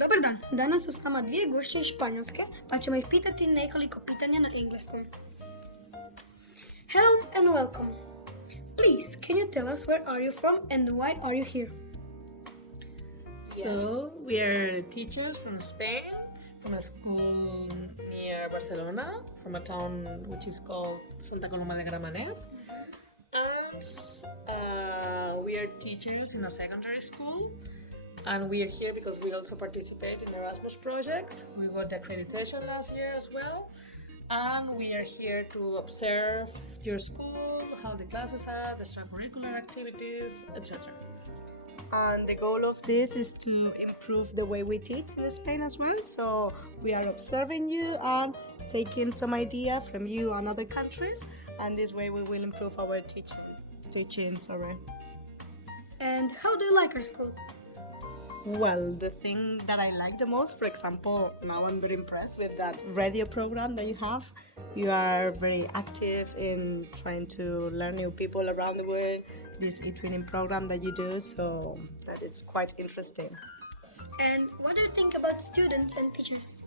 Dobar dan, danas su s nama dvije gošće iz Španjolske, pa ćemo ih pitati nekoliko pitanja na engleskom. Hello and welcome. Please, can you tell us where are you from and why are you here? So, we are teachers from Spain, from a school near Barcelona, from a town which is called Santa Coloma de Gramenet. And we are teachers in a secondary school. And we are here because we also participate in Erasmus projects. We got the accreditation last year as well. And we are here to observe your school, how the classes are, the extracurricular activities, etc. And the goal of this is to improve the way we teach in Spain as well. So we are observing you and taking some idea from you and other countries. And this way we will improve our teaching. And how do you like our school? Well, the thing that I like the most, for example, now I'm very impressed with that radio program that you have. You are very active in trying to learn new people around the world. This e-training program that you do, so that is quite interesting. And what do you think about students and teachers?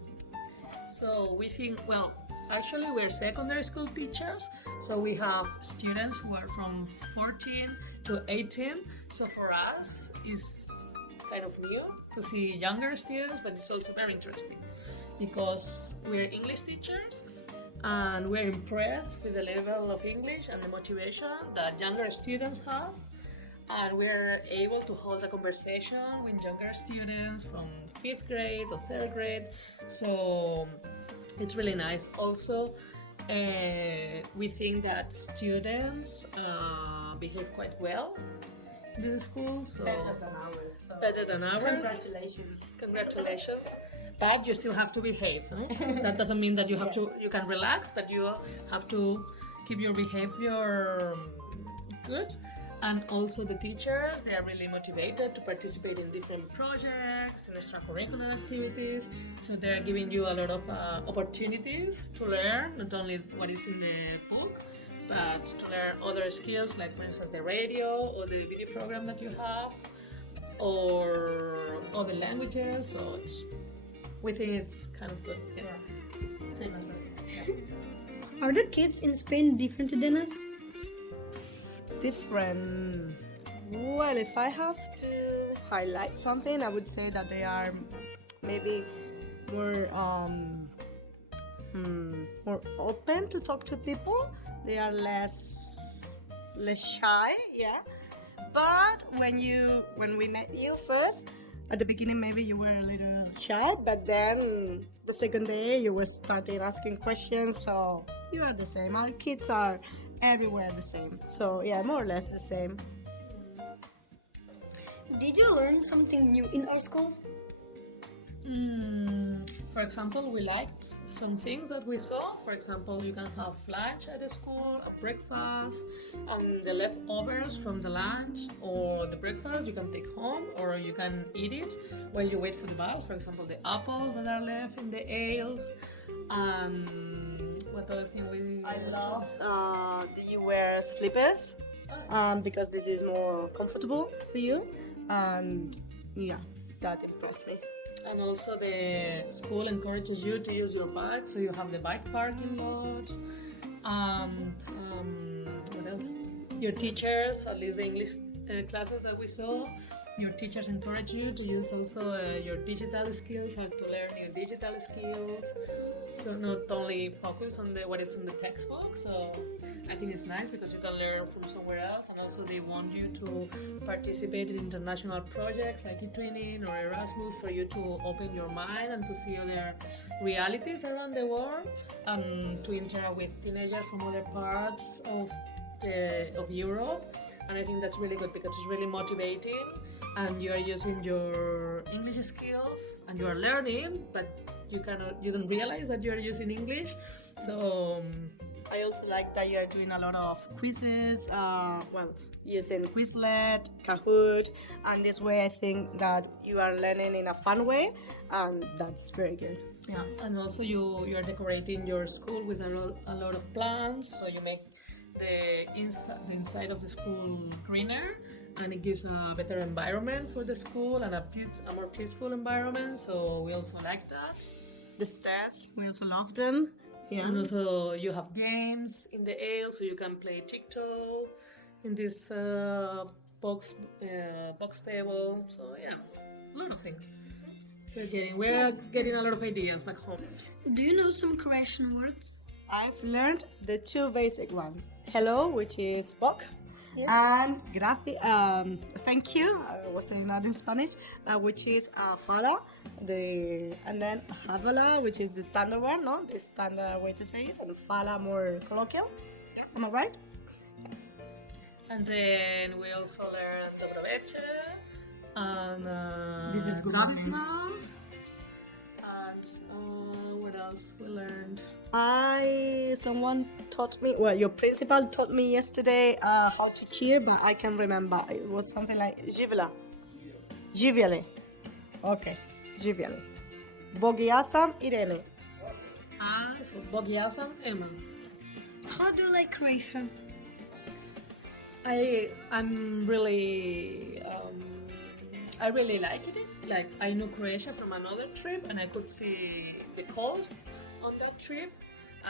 So we think, well, actually we're secondary school teachers, so we have students who are from 14 to 18. So for us, it's kind of new to see younger students, but it's also very interesting because we're English teachers and we're impressed with the level of English and the motivation that younger students have, and we're able to hold a conversation with younger students from 5th grade or 3rd grade, so it's really nice. Also, we think that students behave quite well in the school, so Better than ours. So better than ours. Congratulations. But you still have to behave. No? That doesn't mean that you can relax, but you have to keep your behavior good. And also the teachers, they are really motivated to participate in different projects and extracurricular activities. So they are giving you a lot of opportunities to learn, not only what is in the book, but to learn other skills, like for instance the radio or the video program that you have, or other languages. So we think it's kind of good. Yeah. Same as us. Are the kids in Spain different than us? Different. Well, if I have to highlight something, I would say that they are maybe more more open to talk to people. They are less shy, yeah. But when we met you first, at the beginning maybe you were a little shy, but then the second day you were starting asking questions. So you are the same. Our kids are everywhere the same. So yeah, more or less the same. Did you learn something new in our school? For example, we liked some things that we saw. For example, you can have lunch at the school, a breakfast, and the leftovers from the lunch or the breakfast you can take home, or you can eat it while you wait for the bus. For example, the apples that are left in the aisles. What other thing I love that you wear slippers because this is more comfortable for you, and yeah, that impressed me. And also the school encourages you to use your bike, so you have the bike parking lot. And what else? Your teachers, at least the English classes that we saw, your teachers encourage you to use also your digital skills, how to learn new digital skills. So not only focus on what is in the textbook. So I think it's nice because you can learn from somewhere else, and also they want you to participate in international projects like e-training or Erasmus for you to open your mind and to see other realities around the world, and to interact with teenagers from other parts of Europe. And I think that's really good because it's really motivating, and you are using your English skills and you are learning, but you don't realize that you're using English. So I also like that you are doing a lot of quizzes, using Quizlet, Kahoot, and this way I think that you are learning in a fun way, and that's very good. Yeah, and also you are decorating your school with a lot of plants, so you make the inside of the school greener, and it gives a better environment for the school and a more peaceful environment. So we also like that. The stairs, we also love them. Yeah. And also you have games in the ale, so you can play tic-tac in this box table. So yeah, a lot of things. We're getting a lot of ideas back home. Do you know some Croatian words? I've learned the two basic ones. Hello, which is bok, Yes. and thank you. I was saying that in Spanish, which is fala, and then havala, which is the standard one, no, the standard way to say it, and fala more colloquial. Yeah. Am I right? And then we also learned dobroveče, and This is good. Gavisna. And what else we learned? Someone taught me. Well, your principal taught me yesterday how to cheer, but I can't remember. It was something like Živjeli. Okay, Živjeli. Bogiasam Irene. So Bogiasam, Emma. How do you like Croatia? I'm really I really liked it. Like, I knew Croatia from another trip, and I could see the coast on that trip,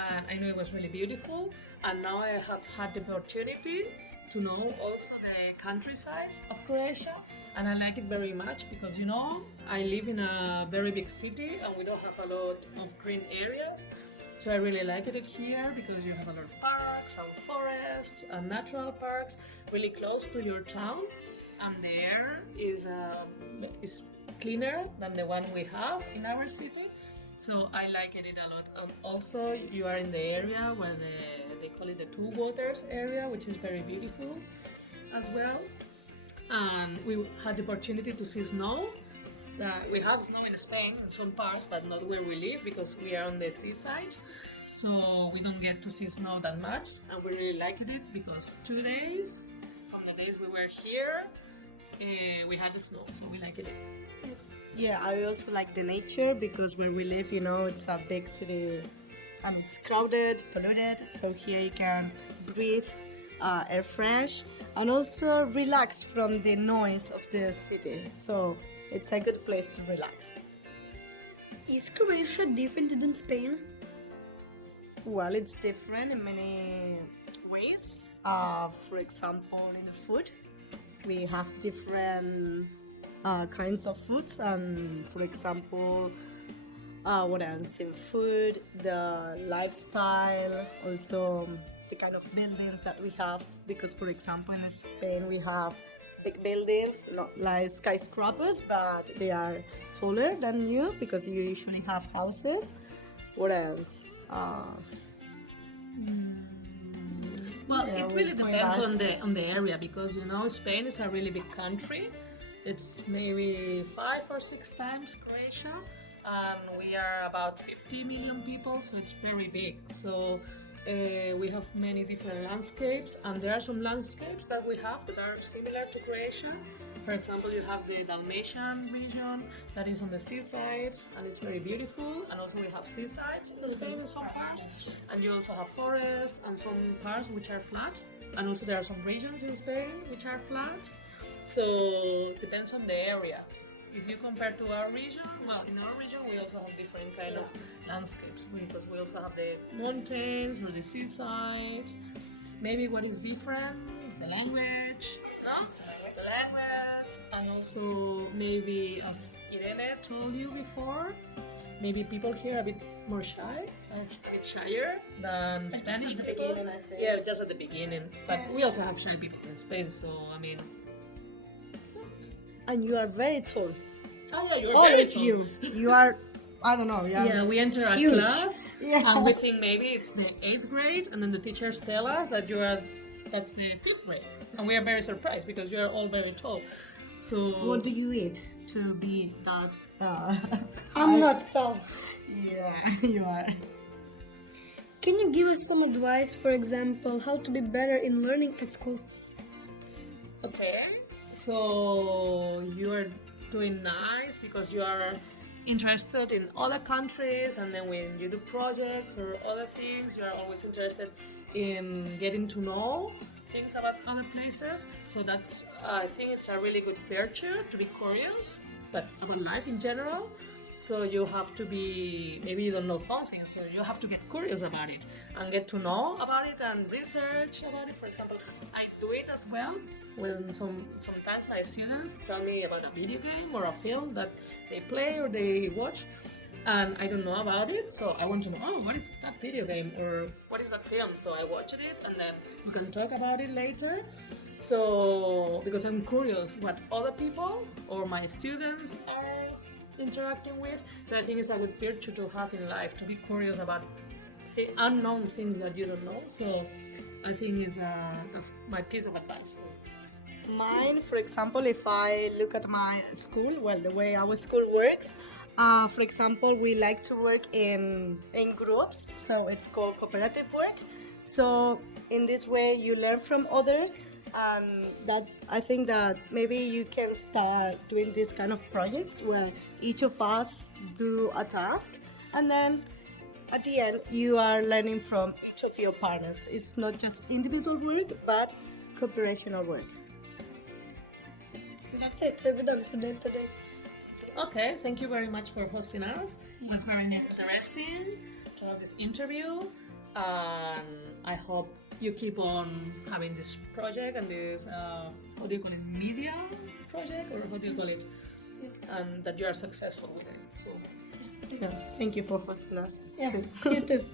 and I knew it was really beautiful. And now I have had the opportunity to know also the countryside of Croatia, and I like it very much because, you know, I live in a very big city and we don't have a lot of green areas. So I really liked it here because you have a lot of parks, and forests, and natural parks really close to your town, and the air is cleaner than the one we have in our city. So I liked it a lot. And also, you are in the area where they call it the two waters area, which is very beautiful as well. And we had the opportunity to see snow. We have snow in Spain in some parts, but not where we live because we are on the seaside. So we don't get to see snow that much, and we really liked it because 2 days from the days we were here, we had the snow, so we liked it. Yes. Yeah, I also like the nature because where we live, you know, it's a big city and it's crowded, polluted. So here you can breathe air fresh and also relax from the noise of the city. So it's a good place to relax. Is Croatia different than Spain? Well, it's different in many ways. For example, in the food, we have different kinds of foods. And for example, what else? In food, the lifestyle, also the kind of buildings that we have. Because, for example, in Spain, we have big buildings, not like skyscrapers, but they are taller than you because you usually have houses. What else? Well, Yeah, it we really point depends out. on the area because, you know, Spain is a really big country. It's maybe 5 or 6 times Croatia, and we are about 50 million people, so it's very big. So we have many different landscapes, and there are some landscapes that we have that are similar to Croatia. For example, you have the Dalmatian region that is on the seaside, and it's very beautiful. And also we have seasides in Spain in some parts, and you also have forests and some parts which are flat. And also there are some regions in Spain which are flat. So it depends on the area. If you compare to our region, well, in our region we also have different kind of landscapes because we also have the mountains or the seaside. Maybe what is different is the language, no? The language, and also maybe, as Irene told you before, maybe people here are a bit more shy, a bit shyer than Spanish people. Yeah, just at the beginning. But we also have shy people in Spain, so I mean. And you are very tall. Oh yeah, you're All very of tall. you are, I don't know. Yeah, we enter a huge. class Yeah. and we think maybe it's the 8th grade, and then the teachers tell us that that's the 5th grade, and we are very surprised because you are all very tall. So What do you eat to be that? I'm not tall. Yeah, you are. Can you give us some advice, for example, how to be better in learning at school? okay, so you are doing nice because you are interested in other countries, and then when you do projects or other things, you are always interested in getting to know things about other places. So that's, I think it's a really good virtue to be curious, but about life in general. So you have to be, maybe you don't know something, so you have to get curious about it and get to know about it and research about it. For example, I do it as well when sometimes my students tell me about a video game or a film that they play or they watch, and I don't know about it, so I want to know, oh, what is that video game or what is that film? So I watch it and then you can talk about it later. So, because I'm curious what other people or my students are interacting with, so I think it's a good virtue to have in life, to be curious about unknown things that you don't know. So I think that's my piece of advice. Mine, for example, if I look at my school, well, the way our school works, for example, we like to work in groups, so it's called cooperative work. So in this way, you learn from others, and that I think that maybe you can start doing this kind of projects where each of us do a task, and then at the end you are learning from each of your partners. It's not just individual work, but cooperational work. That's it. We're done for today. Okay, thank you very much for hosting us. It was very interesting to have this interview, and I hope you keep on having this project and this, how do you call it, media project, or how do you call it? Yes. And that you are successful with it. So, Yes. yeah. Thank you for hosting us. Yeah. too. You too.